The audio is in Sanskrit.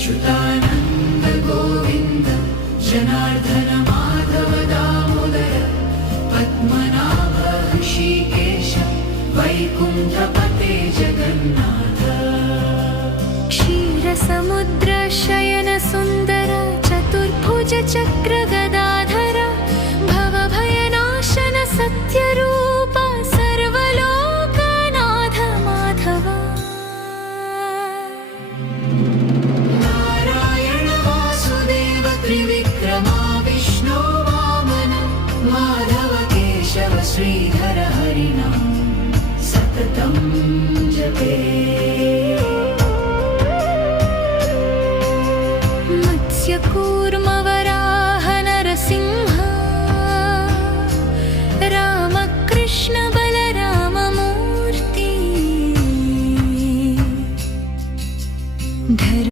अच्युतानन्द गोविन्द जनार्दन माधव दामोदर पद्मनाभ ऋषिकेश वैकुण्ठपते जगन्नाथ क्षीरसमुद्र शयन सुन्दर चतुर्भुज चक्र गदाधर भवभयनाशन सत्यरूप सर्वलोकनाथ माधव नारायण वासुदेव त्रिविक्रमा विष्णो वामन माधव केशव श्रीधर हरिनाम सततं जपे मत्स्यकूट